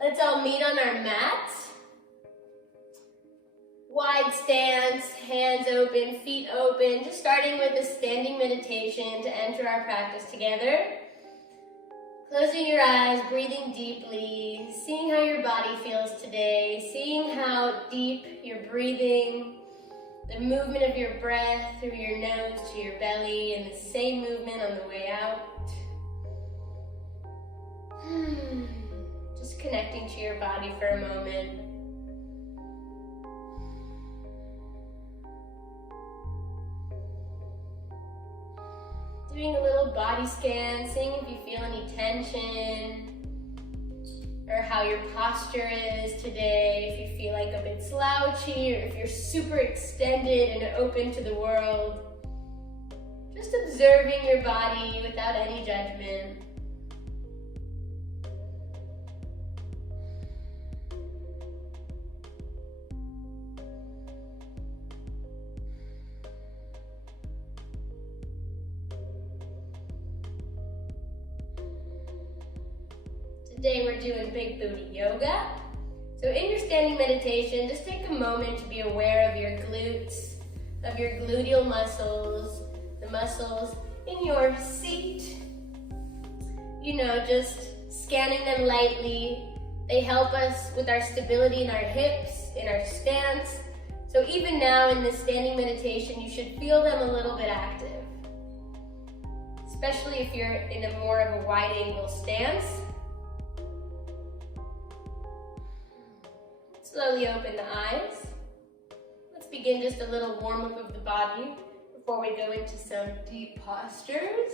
Let's all meet on our mats. Wide stance, hands open, feet open, just starting with a standing meditation to enter our practice together. Closing your eyes, breathing deeply, seeing how your body feels today, seeing how deep you're breathing, the movement of your breath through your nose to your belly, and the same movement on the way out. Just connecting to your body for a moment. Doing a little body scan, seeing if you feel any tension or how your posture is today, if you feel like a bit slouchy or if you're super extended and open to the world. Just observing your body without any judgment. Today we're doing big booty yoga. So in your standing meditation, just take a moment to be aware of your glutes, of your gluteal muscles, the muscles in your seat. Just scanning them lightly. They help us with our stability in our hips, in our stance. So even now in this standing meditation, you should feel them a little bit active. Especially if you're in a more of a wide angle stance. Slowly open the eyes. Let's begin just a little warm-up of the body before we go into some deep postures.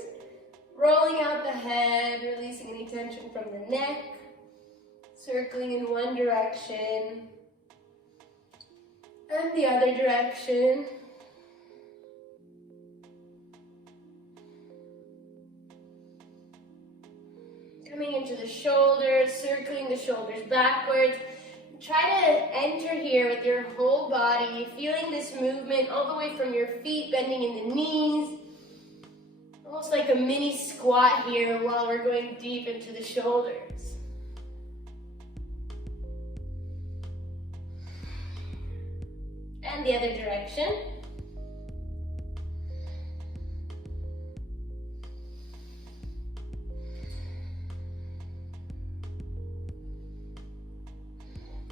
Rolling out the head, releasing any tension from the neck. Circling in one direction and the other direction. Coming into the shoulders, circling the shoulders backwards. Try to enter here with your whole body, feeling this movement all the way from your feet, bending in the knees. Almost like a mini squat here while we're going deep into the shoulders. And the other direction.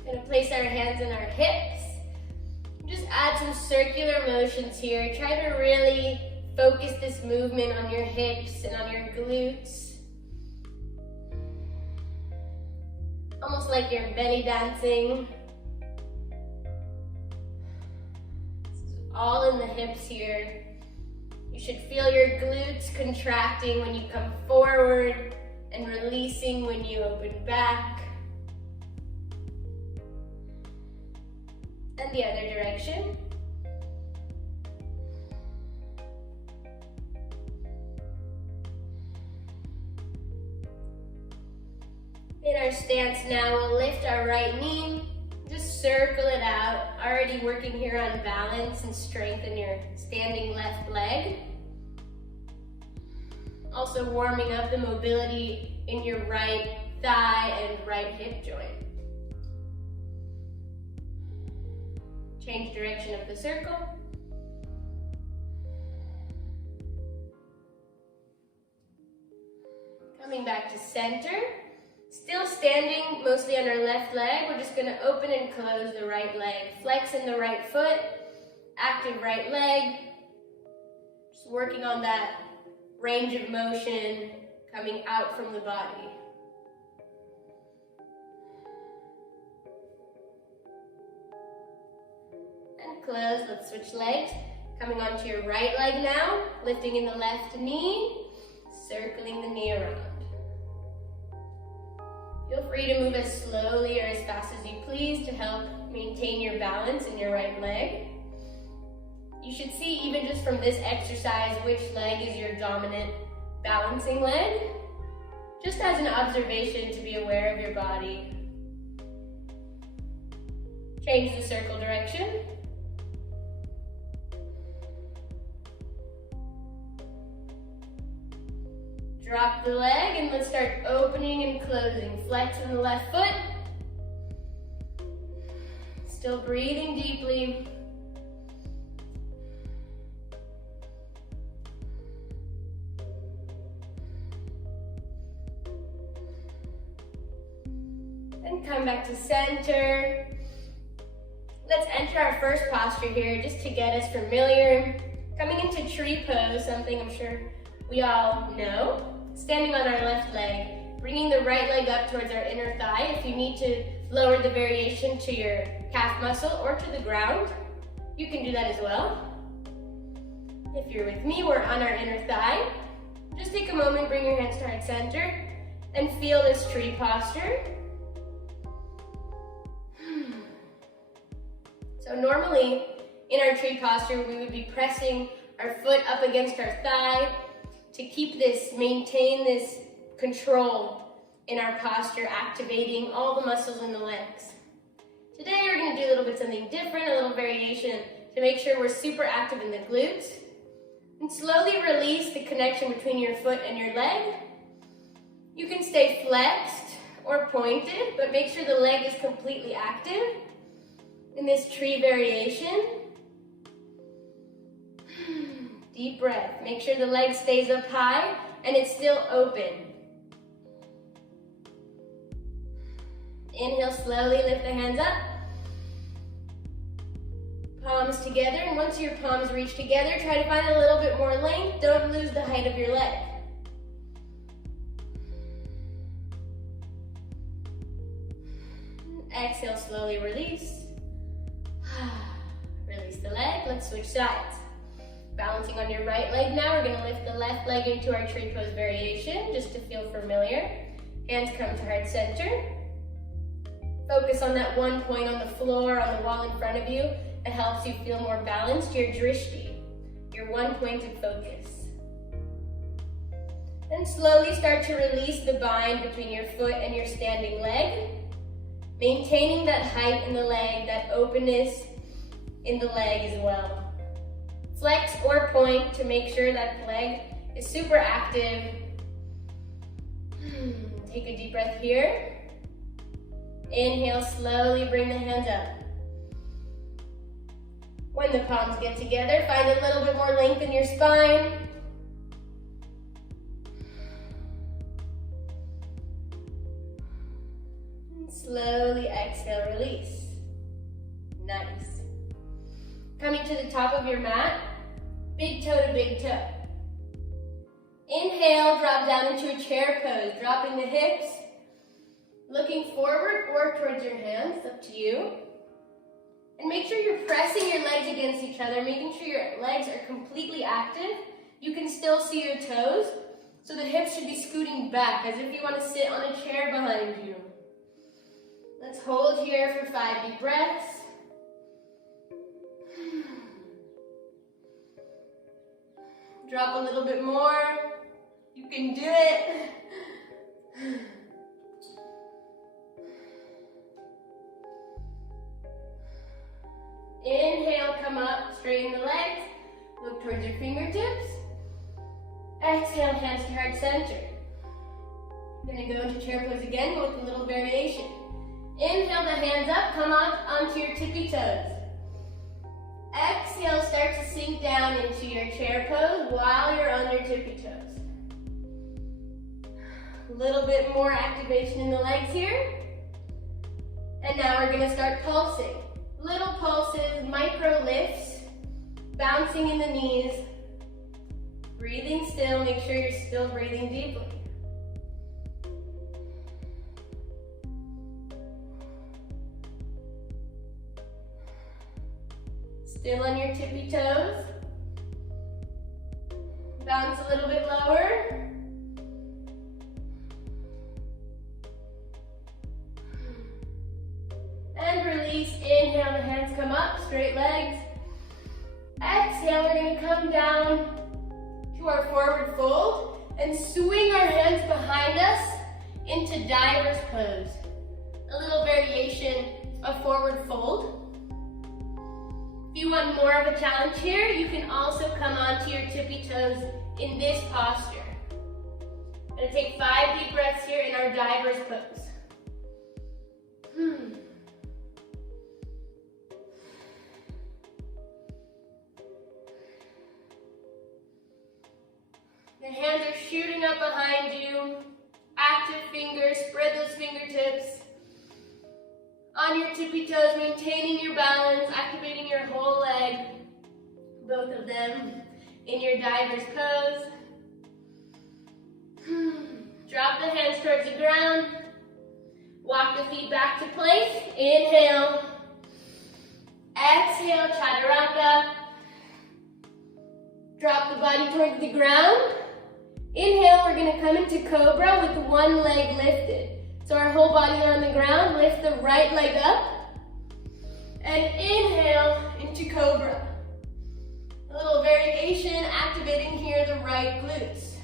Gonna place our hands on our hips. Just add some circular motions here. Try to really focus this movement on your hips and on your glutes. Almost like you're belly dancing. All in the hips here. You should feel your glutes contracting when you come forward and releasing when you open back. And the other direction. In our stance now, we'll lift our right knee, just circle it out, already working here on balance and strength in your standing left leg. Also warming up the mobility in your right thigh and right hip joint. Change direction of the circle. Coming back to center. Still standing mostly on our left leg. We're just gonna open and close the right leg. Flexing the right foot, active right leg. Just working on that range of motion coming out from the body. And close, let's switch legs. Coming onto your right leg now, lifting in the left knee, circling the knee around. Feel free to move as slowly or as fast as you please to help maintain your balance in your right leg. You should see even just from this exercise which leg is your dominant balancing leg. Just as an observation to be aware of your body. Change the circle direction. Drop the leg and let's start opening and closing. Flex in the left foot, Still breathing deeply. And come back to center. Let's enter our first posture here just to get us familiar. Coming into tree pose, something I'm sure we all know. Standing on our left leg, bringing the right leg up towards our inner thigh. If you need to lower the variation to your calf muscle or to the ground, you can do that as well. If you're with me, we're on our inner thigh. Just take a moment, bring your hands to heart center, and feel this tree posture. So normally, in our tree posture, we would be pressing our foot up against our thigh to keep this, maintain this control in our posture, activating all the muscles in the legs. Today, we're going to do a little bit something different, a little variation to make sure we're super active in the glutes. And slowly release the connection between your foot and your leg. You can stay flexed or pointed, but make sure the leg is completely active in this tree variation. Deep breath. Make sure the leg stays up high and it's still open. Inhale, slowly lift the hands up. Palms together, and once your palms reach together, try to find a little bit more length. Don't lose the height of your leg. Exhale, slowly release. Release the leg. Let's switch sides. Balancing on your right leg now, we're going to lift the left leg into our tree pose variation just to feel familiar. Hands come to heart center. Focus on that one point on the floor, on the wall in front of you. It helps you feel more balanced, your drishti, your one-pointed focus. Then slowly start to release the bind between your foot and your standing leg, maintaining that height in the leg, that openness in the leg as well. Flex or point to make sure that the leg is super active. Take a deep breath here. Inhale, slowly bring the hands up. When the palms get together, find a little bit more length in your spine. And slowly exhale, release. Nice. Coming to the top of your mat, big toe to big toe. Inhale, drop down into a chair pose, dropping the hips, looking forward or towards your hands, up to you. And make sure you're pressing your legs against each other, making sure your legs are completely active. You can still see your toes, so the hips should be scooting back as if you want to sit on a chair behind you. Let's hold here for 5 deep breaths. Drop a little bit more. You can do it. Inhale, come up, straighten the legs, look towards your fingertips. Exhale, hands to heart center. We're going to go into chair pose again, but with a little variation. Inhale, the hands up, come up onto your tippy toes. Exhale, start to sink down into your chair pose while you're on your tippy toes. A little bit more activation in the legs here. And now we're going to start pulsing. Little pulses, micro lifts, bouncing in the knees. Breathing still, make sure you're still breathing deeply. Still on your tippy toes. Bounce a little bit lower. And release, inhale, the hands come up, straight legs. Exhale, we're going to come down to our forward fold and swing our hands behind us into diver's pose. A little variation of forward fold. If you want more of a challenge here, you can also come onto your tippy toes in this posture. I'm going to take 5 deep breaths here in our diver's pose. The hands are shooting up behind you. Active fingers, spread those fingertips. On your tippy toes, maintaining your balance, activating your whole leg, both of them in your diver's pose. Drop the hands towards the ground. Walk the feet back to place. Inhale. Exhale, chaturanga. Drop the body towards the ground. Inhale, we're going to come into cobra with one leg lifted. So our whole body on the ground, lift the right leg up. And inhale into cobra. A little variation, activating here the right glutes.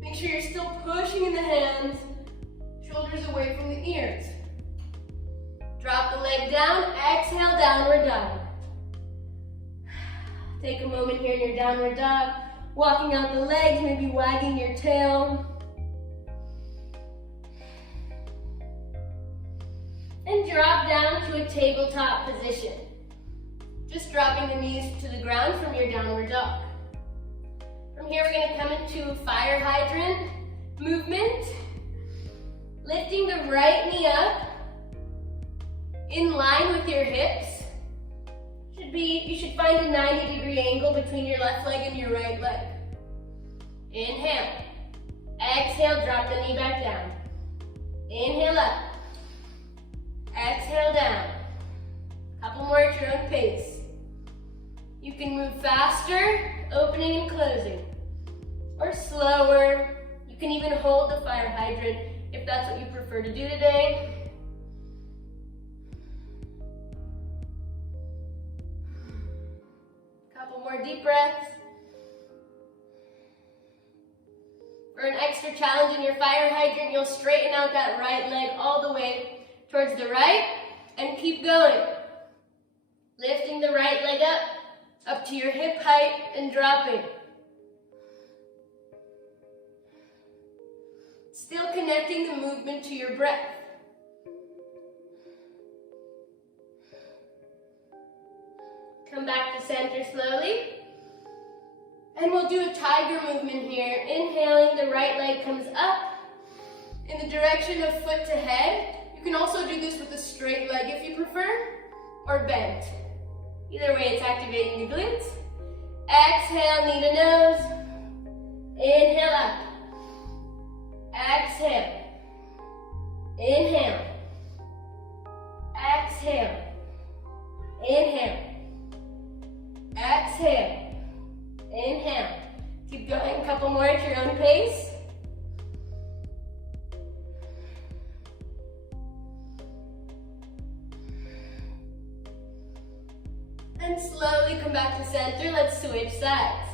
Make sure you're still pushing in the hands, shoulders away from the ears. Drop the leg down, exhale, downward dog. Take a moment here in your downward dog, walking out the legs, maybe wagging your tail. And drop down to a tabletop position. Just dropping the knees to the ground from your downward dog. From here, we're going to come into fire hydrant movement. Lifting the right knee up in line with your hips. You should find a 90-degree angle between your left leg and your right leg. Inhale. Exhale, drop the knee back down. Inhale up. Exhale down. Couple more at your own pace. You can move faster, opening and closing, or slower. You can even hold the fire hydrant if that's what you prefer to do today. Couple more deep breaths. For an extra challenge in your fire hydrant, you'll straighten out that right leg all the way towards the right and keep going. Lifting the right leg up to your hip height and dropping. Still connecting the movement to your breath. Come back to center slowly. And we'll do a tiger movement here. Inhaling, the right leg comes up in the direction of foot to head. You can also do this with a straight leg if you prefer, or bent. Either way, it's activating the glutes. Exhale, knee to nose. Inhale up. Exhale. Inhale. Exhale. Inhale. Exhale. Inhale. Keep going, a couple more at your own pace. And slowly come back to center. Let's switch sides.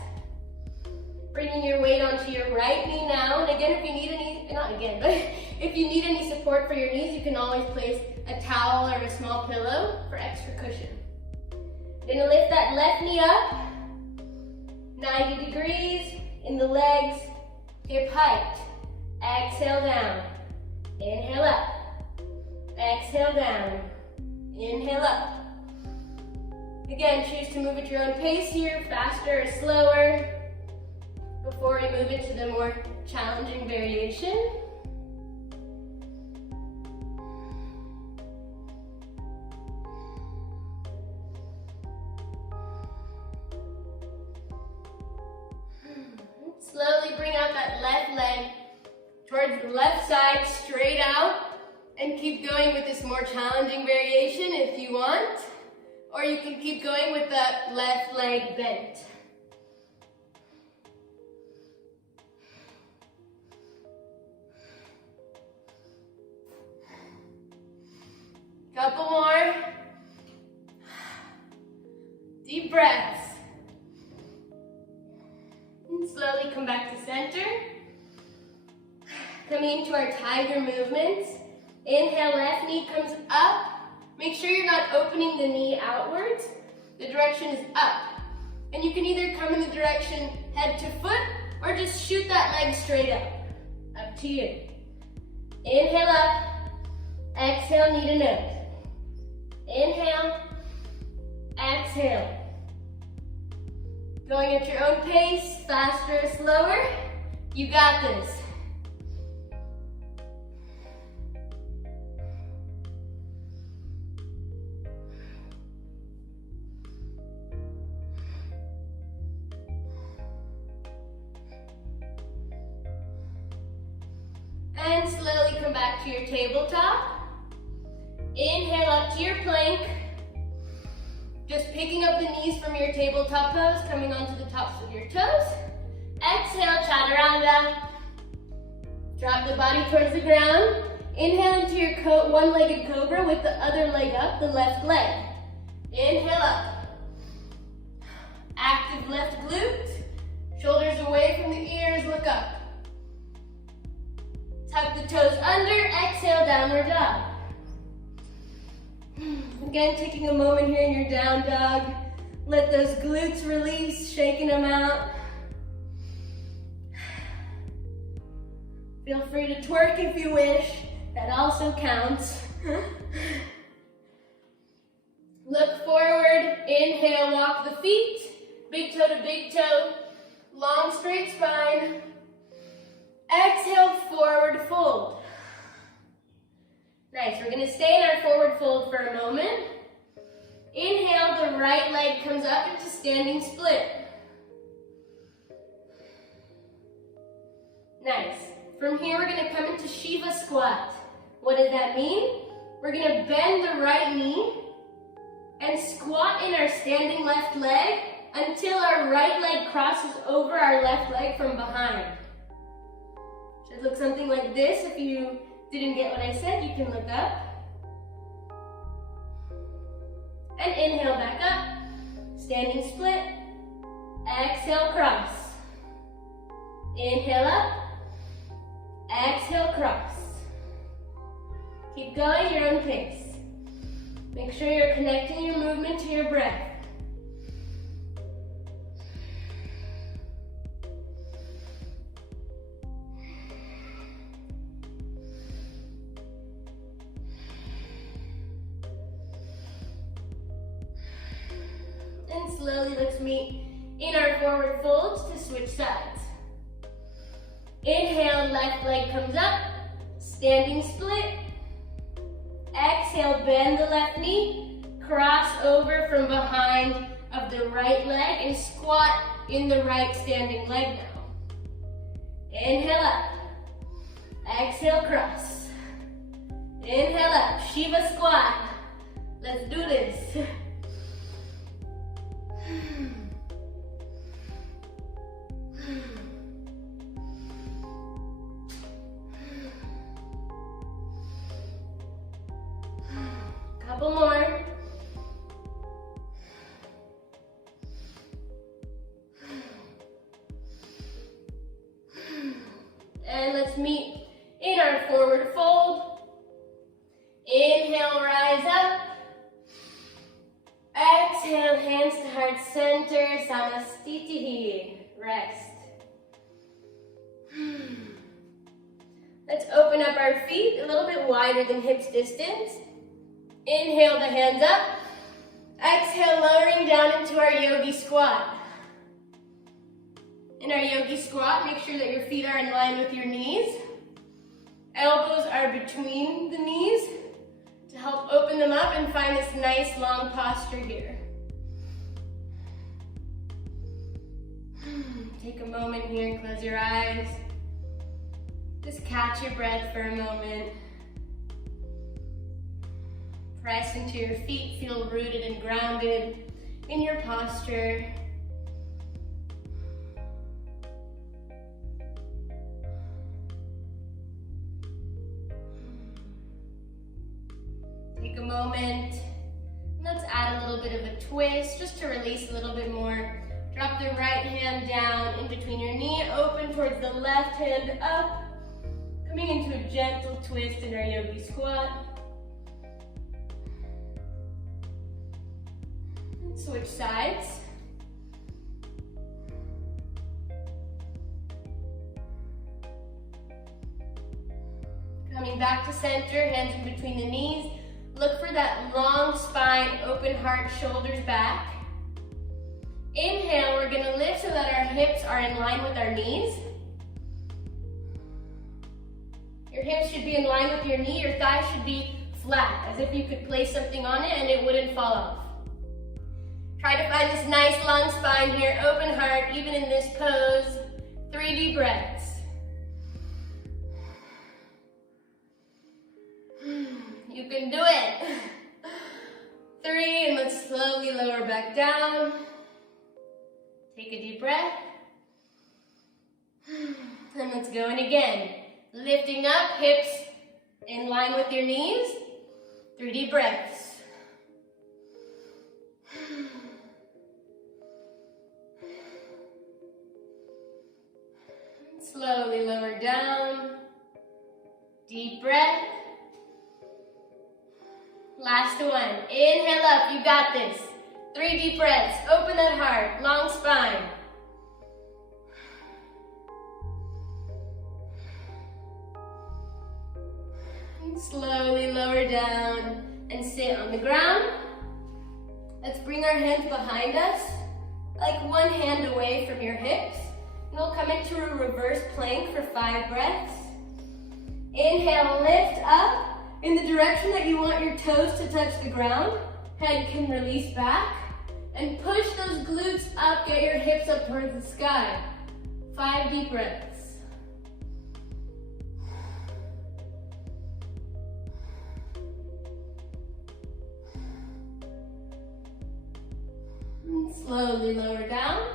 Bringing your weight onto your right knee now. And again, if you need if you need any support for your knees, you can always place a towel or a small pillow for extra cushion. Gonna lift that left knee up. 90 degrees in the legs, hip height. Exhale down. Inhale up. Exhale down. Inhale up. Again, choose to move at your own pace here, faster or slower, before we move into the more challenging variation. Slowly bring out that left leg towards the left side, straight out, and keep going with this more challenging variation if you want. Or you can keep going with that left leg bent. Couple more. Deep breaths. And slowly come back to center. Coming into our tiger movements. Inhale, left knee comes up. Make sure you're not opening the knee outwards. The direction is up. And you can either come in the direction head to foot or just shoot that leg straight up. Up to you. Inhale up. Exhale, knee to nose. Inhale. Exhale. Going at your own pace, faster or slower. You got this. And slowly come back to your tabletop. Inhale up to your plank. Just picking up the knees from your tabletop pose, coming onto the tops of your toes. Exhale, chaturanga. Drop the body towards the ground. Inhale into your one-legged cobra with the other leg up, the left leg. Inhale up. Active left glute. Shoulders away from the ears, look up. Tuck the toes under, exhale, downward dog. Again, taking a moment here in your down dog. Let those glutes release, shaking them out. Feel free to twerk if you wish. That also counts. Look forward, inhale, walk the feet. Big toe to big toe. Long, straight spine. Exhale, forward fold. Nice, we're gonna stay in our forward fold for a moment. Inhale, the right leg comes up into standing split. Nice. From here, we're gonna come into Shiva squat. What does that mean? We're gonna bend the right knee and squat in our standing left leg until our right leg crosses over our left leg from behind. Should look something like this. If you didn't get what I said, you can look up. And inhale back up. Standing split. Exhale, cross. Inhale up. Exhale, cross. Keep going your own pace. Make sure you're connecting your movement to your breath. And slowly let's meet in our forward folds to switch sides. Inhale, left leg comes up, standing split. Exhale, bend the left knee, cross over from behind of the right leg and squat in the right standing leg now. Inhale up, exhale, cross. Inhale up, Shiva squat. Let's do this. Couple more. And let's meet in our forward fold. Inhale, rise up. Exhale, hands to heart center, Samastitihi. Rest. Let's open up our feet a little bit wider than hips distance. Inhale the hands up. Exhale, lowering down into our yogi squat. In our yogi squat, make sure that your feet are in line with your knees. Elbows are between the knees to help open them up and find this nice long posture here. Take a moment here and close your eyes. Just catch your breath for a moment. Press into your feet, feel rooted and grounded in your posture. Take a moment. Let's add a little bit of a twist just to release a little bit more. Drop the right hand down in between your knee, open towards the left hand up. Coming into a gentle twist in our yogi squat. Switch sides. Coming back to center, hands in between the knees. Look for that long spine, open heart, shoulders back. Inhale, we're gonna lift so that our hips are in line with our knees. Your hips should be in line with your knee. Your thighs should be flat, as if you could place something on it and it wouldn't fall off. Try to find this nice long spine here, open heart, even in this pose. 3 deep breaths. You can do it. 3, and let's slowly lower back down. Take a deep breath. And let's go in again. Lifting up, hips in line with your knees. 3 deep breaths. Slowly lower down. Deep breath. Last one. Inhale up. You got this. 3 deep breaths. Open that heart. Long spine. And slowly lower down and sit on the ground. Let's bring our hands behind us, like one hand away from your hips. And we'll come into a reverse plank for 5 breaths. Inhale, lift up in the direction that you want your toes to touch the ground. Head can release back. And push those glutes up, get your hips up towards the sky. 5 deep breaths. And slowly lower down.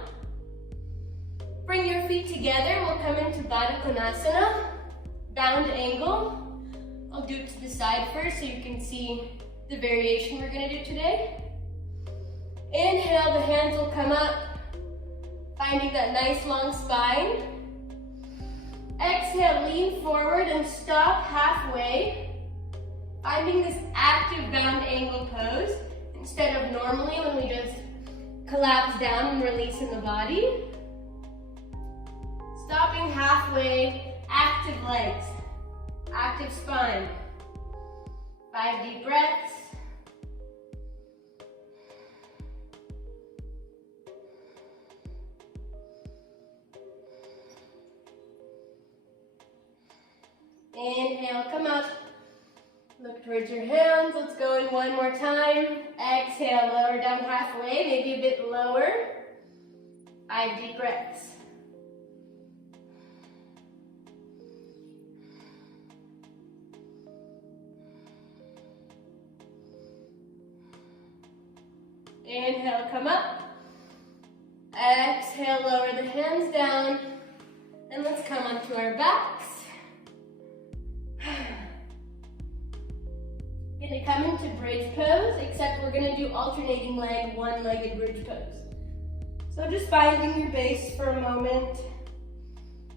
Bring your feet together. We'll come into Baddha Konasana, bound angle. I'll do it to the side first so you can see the variation we're going to do today. Inhale, the hands will come up, finding that nice long spine. Exhale, lean forward and stop halfway, finding this active bound angle pose instead of normally when we just collapse down and release in the body. Stopping halfway, active legs, active spine. 5 deep breaths. Inhale, come up. Look towards your hands. Let's go in one more time. Exhale, lower down halfway, maybe a bit lower. 5 deep breaths. Inhale, come up. Exhale, lower the hands down. And let's come onto our backs. Gonna come into bridge pose, except we're gonna do alternating leg, one-legged bridge pose. So just finding your base for a moment.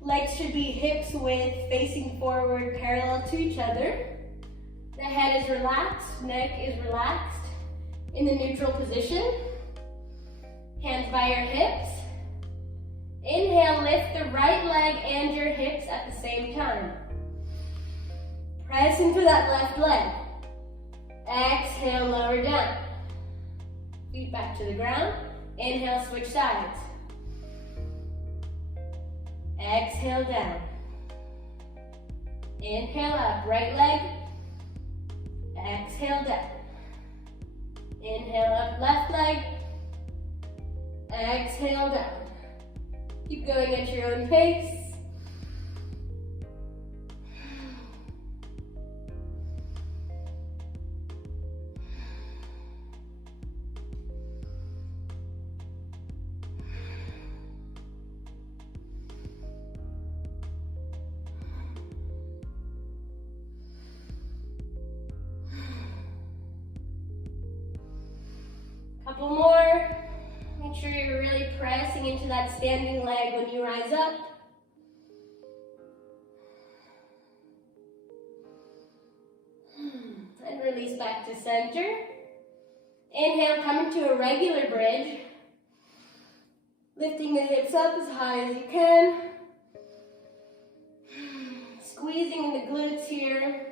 Legs should be hips width, facing forward, parallel to each other. The head is relaxed, neck is relaxed. In the neutral position. Hands by your hips. Inhale, lift the right leg and your hips at the same time. Press into that left leg. Exhale, lower down. Feet back to the ground. Inhale, switch sides. Exhale, down. Inhale up, right leg. Exhale, down. Inhale up, left leg. Exhale, down. Keep going at your own pace. Couple more. Make sure you're really pressing into that standing leg when you rise up. And release back to center. Inhale, come into a regular bridge. Lifting the hips up as high as you can. Squeezing the glutes here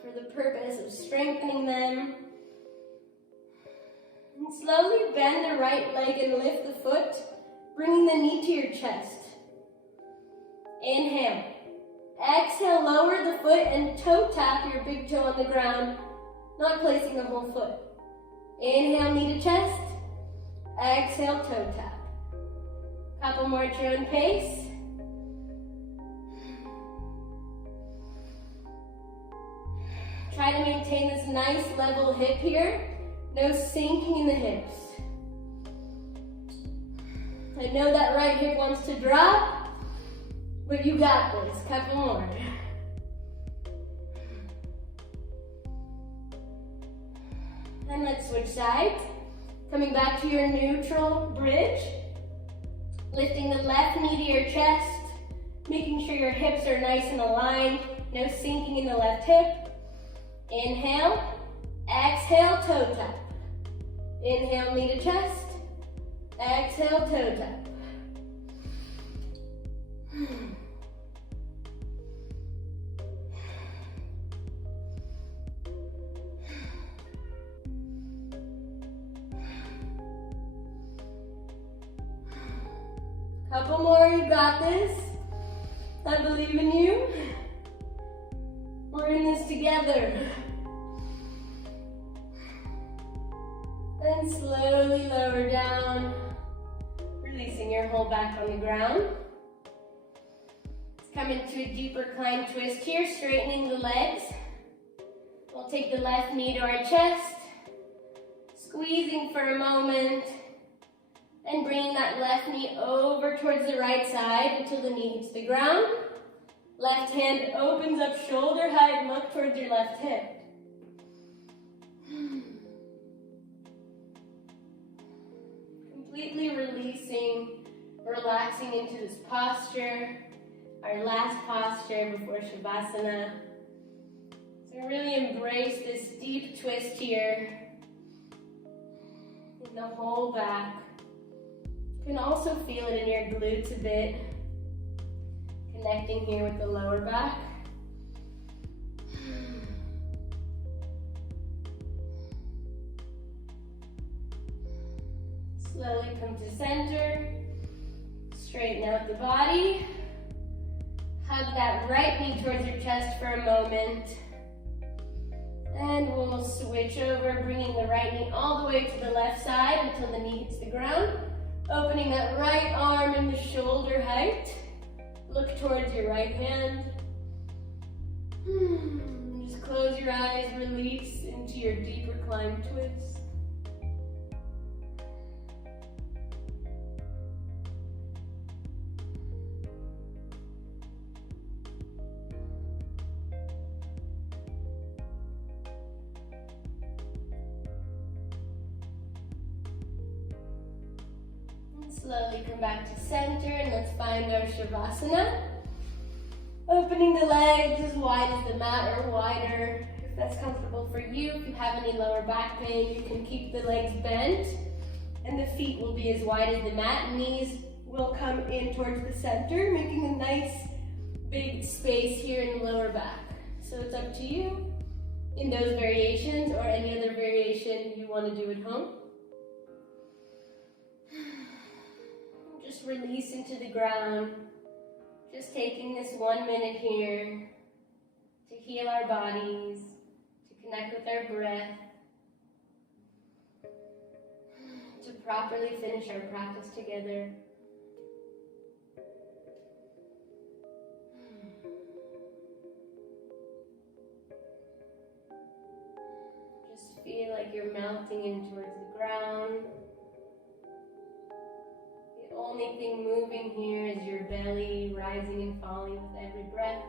for the purpose of strengthening them. And slowly bend the right leg and lift the foot, bringing the knee to your chest. Inhale. Exhale, lower the foot and toe tap your big toe on the ground, not placing the whole foot. Inhale, knee to chest. Exhale, toe tap. Couple more at your own pace. Try to maintain this nice level hip here. No sinking in the hips. I know that right hip wants to drop, but you got this. Couple more. And let's switch sides. Coming back to your neutral bridge. Lifting the left knee to your chest. Making sure your hips are nice and aligned. No sinking in the left hip. Inhale. Exhale, toe tap. Inhale, knee to chest. Exhale, toe tap. Couple more, you got this. I believe in you. We're in this together. And slowly lower down, releasing your whole back on the ground. Let's come into a deeper climb twist here, straightening the legs. We'll take the left knee to our chest, squeezing for a moment, and bringing that left knee over towards the right side until the knee hits the ground. Left hand opens up shoulder height, look towards your left hip. Completely releasing, relaxing into this posture, our last posture before Shavasana. So really embrace this deep twist here in the whole back. You can also feel it in your glutes a bit, connecting here with the lower back. Slowly come to center, straighten out the body, hug that right knee towards your chest for a moment, and we'll switch over, bringing the right knee all the way to the left side until the knee hits the ground, opening that right arm into shoulder height, look towards your right hand, just close your eyes, release into your deeper climb twist. Slowly come back to center and let's find our Shavasana. Opening the legs as wide as the mat or wider if that's comfortable for you. If you have any lower back pain, you can keep the legs bent and the feet will be as wide as the mat. Knees will come in towards the center, making a nice big space here in the lower back. So it's up to you in those variations or any other variation you want to do at home. Just release into the ground. Just taking this 1 minute here to heal our bodies, to connect with our breath, to properly finish our practice together. Just feel like you're melting in towards the ground. The only thing moving here is your belly rising and falling with every breath.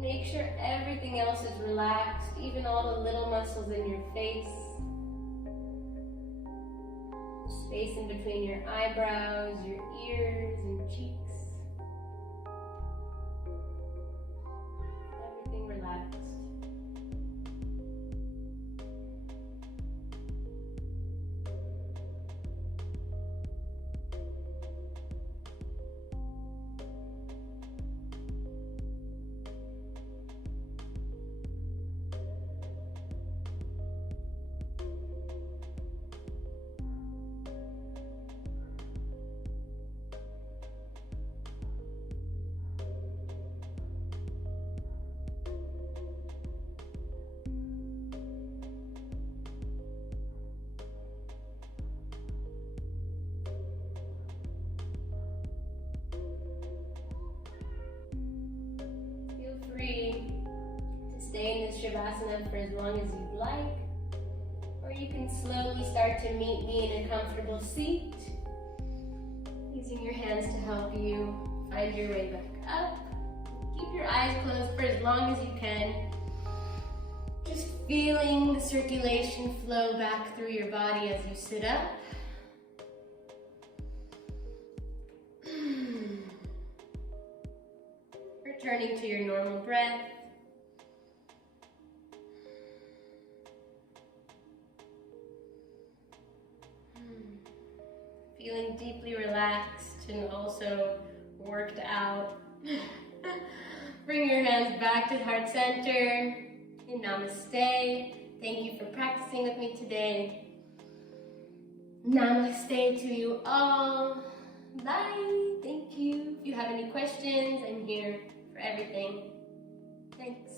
Make sure everything else is relaxed, even all the little muscles in your face. Space in between your eyebrows, your ears, and cheeks. Everything relaxed. stay in this Shavasana for as long as you'd like, or you can slowly start to meet me in a comfortable seat, using your hands to help you find your way back up. Keep your eyes closed for as long as you can. Just feeling the circulation flow back through your body as you sit up. Returning to your normal breath. Feeling deeply relaxed and also worked out. Bring your hands back to heart center. And namaste. Thank you for practicing with me today. Namaste to you all. Bye. Thank you. If you have any questions, I'm here for everything. Thanks.